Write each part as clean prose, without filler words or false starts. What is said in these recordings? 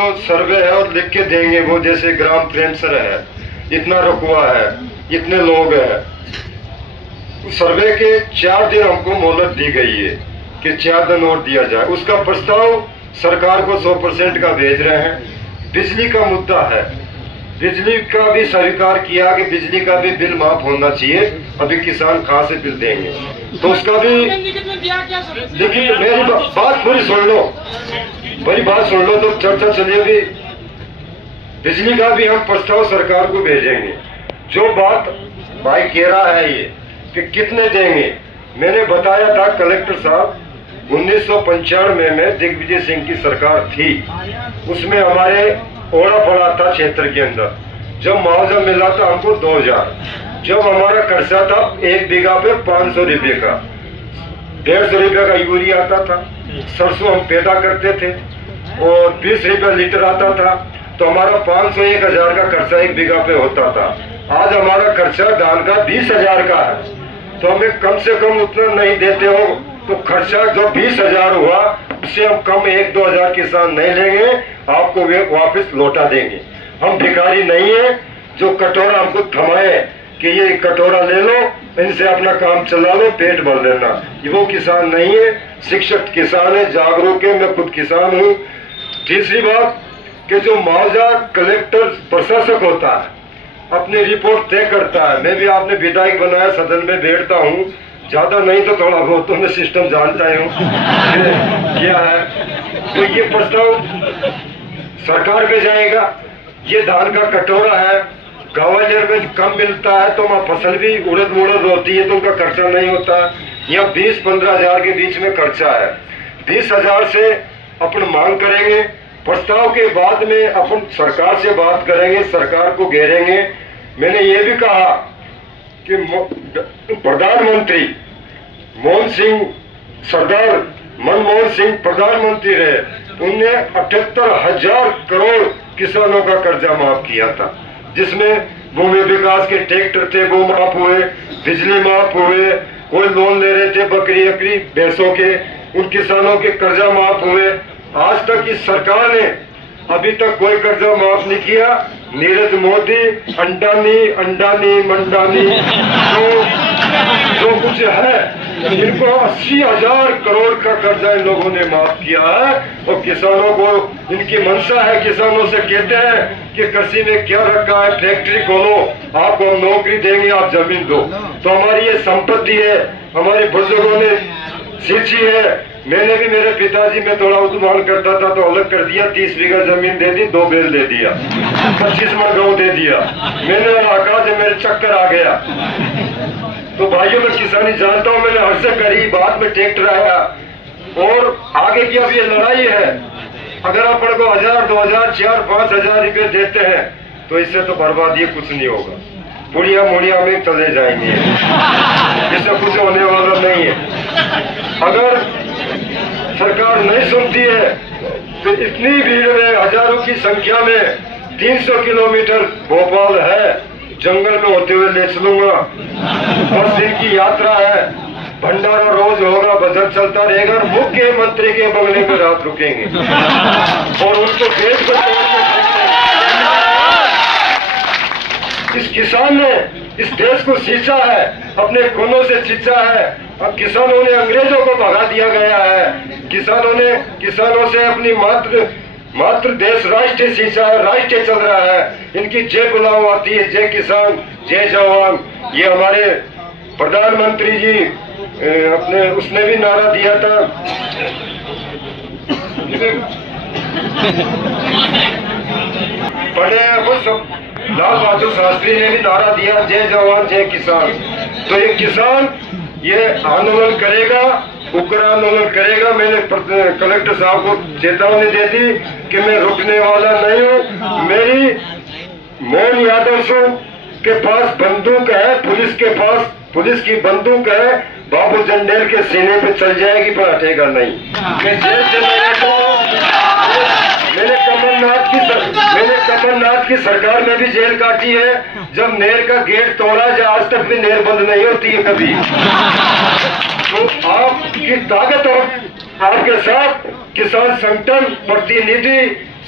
जो सर्वे है और लिख के देंगे वो, जैसे ग्राम प्रेमसर है, इतना रकबा है, इतने लोग हैं, सर्वे के 4 दिन हमको मोहलत दी गई है कि 4 दिन और दिया जाए। उसका प्रस्ताव सरकार को 100% का भेज रहे हैं। बिजली का मुद्दा है, बिजली का भी स्वीकार किया कि बिजली का भी बिल माफ होना चाहिए। अभी किसान कहाँ से बिल देंगे, तो उसका भी देखिए। मेरी बात पूरी सुन लो, मेरी बात सुन लो तो चर्चा चलिए। भी बिजली का भी हम प्रस्ताव सरकार को भेजेंगे। जो बात भाई कह रहा है ये कि कितने देंगे, मैंने बताया था कलेक्टर साहब 1995 में दिग्विजय सिंह की सरकार थी, उसमें हमारे ओड़ा पड़ा था क्षेत्र के अंदर। जब मुआवजा मिला था हमको 2000, जब हमारा खर्चा था 1 बीघा पे 500 रुपये का, 150 रुपये का यूरिया आता था, सरसों हम पैदा करते थे और 20 रुपये लीटर आता था, तो हमारा 500-1000 का खर्चा 1 बीघा पे होता था। आज हमारा खर्चा धान का 20,000 का है, तो हमें कम से कम उतना नहीं देते हो, तो खर्चा जो 20,000 हुआ उससे हम कम 1-2 हजार किसान नहीं लेंगे, आपको वे वापस लौटा देंगे। हम भिखारी नहीं है जो कटोरा हमको थमाए कि ये कटोरा ले लो, इनसे अपना काम चला लो, पेट भर लेना, ये वो किसान नहीं है। शिक्षित किसान है, जागरूक है, मैं खुद किसान हूँ। तीसरी बात कि जो मुआवजा कलेक्टर प्रशासक होता है, अपनी रिपोर्ट तय करता है। मैं भी आपने विधायक बनाया, सदन में बैठता हूँ, ज्यादा नहीं तो थोड़ा बहुत तो मैं सिस्टम जानता हूँ क्या है। तो ये प्रस्ताव सरकार पे जाएगा। ये धान का कटोरा है, ग्वालियर में कम मिलता है, तो वहाँ फसल भी उड़द मुड़द होती है, तो उनका खर्चा नहीं होता। यहाँ 20-15 हजार के बीच में खर्चा है। 20,000 से अपन मांग करेंगे, प्रस्ताव के बाद में अपन सरकार से बात करेंगे, सरकार को घेरेंगे। मैंने ये भी कहा कि प्रधानमंत्री सरदार मनमोहन सिंह प्रधानमंत्री रहे, उनने 78,000 करोड़ किसानों का कर्जा माफ किया था, जिसमें भूमि विकास के ट्रैक्टर थे वो माफ हुए, बिजली माफ हुए, कोई लोन ले रहे थे बकरी भैंसों के, उन किसानों के कर्जा माफ हुए। आज तक इस सरकार ने अभी तक कोई कर्जा माफ नहीं किया। नीरज मोदी अंडानी मंडानी जो कुछ है, इनको 80,000 करोड़ का कर्जा इन लोगों ने माफ किया है। और किसानों को इनकी मंशा है, किसानों से कहते हैं कि कृषि में क्या रखा है, फैक्ट्री खोलो, आपको हम नौकरी देंगे, आप जमीन दो। तो हमारी ये संपत्ति है, हमारे बुजुर्गों ने सींची है। मैंने भी, मेरे पिताजी में थोड़ा उद्यमान करता था तो अलग कर दिया, 30 बीघा जमीन दे दी, 2 बैल दे दिया, 25 मन गाँव दे दिया। मैंने आकाश से मेरे चक्कर आ गया। तो भाइयों में किसानी जानता हूँ, मैंने हर से करी, बाद में ट्रैक्टर आया। और आगे की अब ये लड़ाई है, अगर अपन को 1000, 2000, 4, 5 हजार रुपये देते हैं तो इससे तो बर्बादी कुछ नहीं होगा, बुढ़िया मुड़िया में चले जाएंगे, इससे कुछ होने वाला नहीं है। अगर सरकार नहीं सुनती है तो इतनी भीड़ में, हजारों की संख्या में, 300 किलोमीटर भोपाल है, जंगल में होते हुए ले चलूंगा। 10 दिन की यात्रा है, भंडारा रोज होगा, भजन चलता रहेगा, और मुख्यमंत्री के बंगले में रात रुकेंगे और उनको देश को इस किसान ने इस देश को सींचा है, अपने खूनों से सींचा है। अब किसानों ने, अंग्रेजों को भगा दिया गया है, किसानों से अपनी मातृ देश राष्ट्र सींचा है, राष्ट्र चल रहा है। इनकी जय बुलाओ आती है, जय किसान जय जवान। ये हमारे प्रधानमंत्री जी अपने उसने भी नारा दिया था, पढ़े वो सब, लाल बहादुर शास्त्री ने भी नारा दिया, जय जवान जय किसान। तो ये किसान ये आंदोलन करेगा, उग्र आंदोलन करेगा। मैंने कलेक्टर साहब को चेतावनी दे दी कि मैं रुकने वाला नहीं हूँ। मेरी मोहन यादव के पास बंदूक है, पुलिस की बंदूक है, बाबू जंडेल के सीने पे चल जाएगी पर हटेगा नहीं। मैं जेल से मैंने कमलनाथ की सरकार में भी जेल काटी है, जब नेर का गेट तोड़ा, जो आज तक भी नेर बंद नहीं होती है कभी। तो आपकी ताकत और आपके साथ किसान संगठन प्रतिनिधि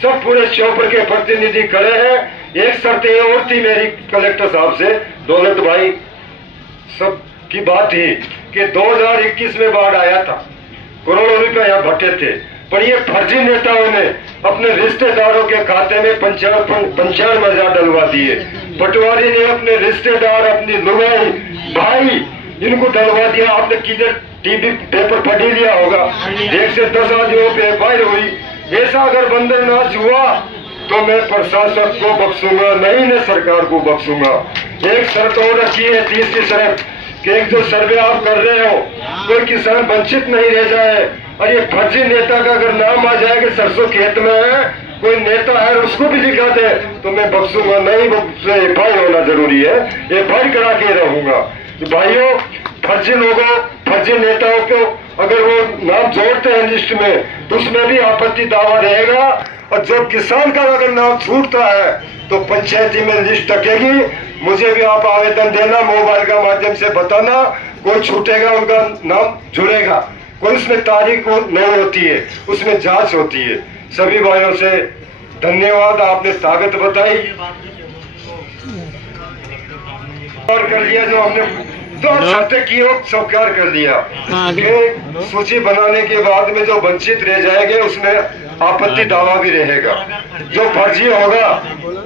सब पूरे श्योपुर के प्रतिनिधि खड़े हैं। एक शर्त ये और थी मेरी कलेक्टर साहब से, दौलत भाई सब की बात थी कि 2021 में बाढ़ आया था, करोड़ों रुपए यहाँ भट्टे थे, पर ये फर्जी नेताओं ने अपने रिश्तेदारों के खाते में 95,000 डलवा दिए। पटवारी ने अपने रिश्तेदार, अपनी लुगाई, भाई, इनको डलवा दिया। आपने किधर टीवी पेपर पढ़ ही लिया होगा, 1 से 10 आदमियों पे एफआईआर हुई। ऐसा अगर बंदरनाच हुआ तो मैं प्रशासक को बख्शूंगा नहीं, मैं सरकार को बख्शूंगा। एक शर्त और रखी है, तीसरी शर्त, कि एक जो सर्वे आप कर रहे हो कोई किसान वंचित नहीं रह जाए। और ये फर्जी नेता का अगर नाम आ जाए कि सरसों खेत में है, कोई नेता है, उसको भी लिखा दे तो मैं बख्शूंगा नहीं। एफआईआर होना जरूरी है, एफआईआर करा के रहूंगा। तो भाइयों, फर्जी लोगों, फर्जी नेताओं को अगर वो नाम जोड़ते हैं लिस्ट में तो उसमें भी आपत्ति दावा रहेगा। और जब किसान का अगर नाम छूटता है तो पंचायती में लिस्ट टकेगी। मुझे भी आप आवेदन देना, मोबाइल का माध्यम से बताना, कोई छूटेगा उनका नाम जुड़ेगा। कोई उसमें तारीख नहीं होती है, उसमें जांच होती है। सभी भाइयों से धन्यवाद, आपने ताकत बताई और कर लिया जो हमने तो शर्तें की हो, सब कार्य कर लिया। सूची बनाने के बाद में जो वंचित रह जाएंगे उसमें आपत्ति दावा भी रहेगा। जो फर्जी होगा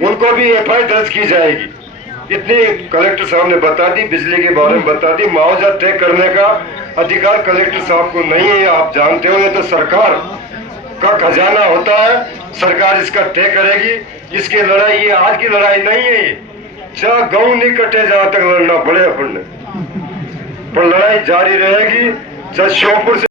उनको भी एफआईआर दर्ज की जाएगी। इतनी कलेक्टर साहब ने बता दी, बिजली के बारे में बता दी। मुआवजा तय करने का अधिकार कलेक्टर साहब को नहीं है, आप जानते हो। ये तो सरकार का खजाना होता है, सरकार इसका तय करेगी। इसकी लड़ाई ये आज की लड़ाई नहीं है, चाहे गाँव नहीं कटे जहां तक लड़ना पड़े अपन ने, पर लड़ाई जारी रहेगी। चाहे श्योपुर से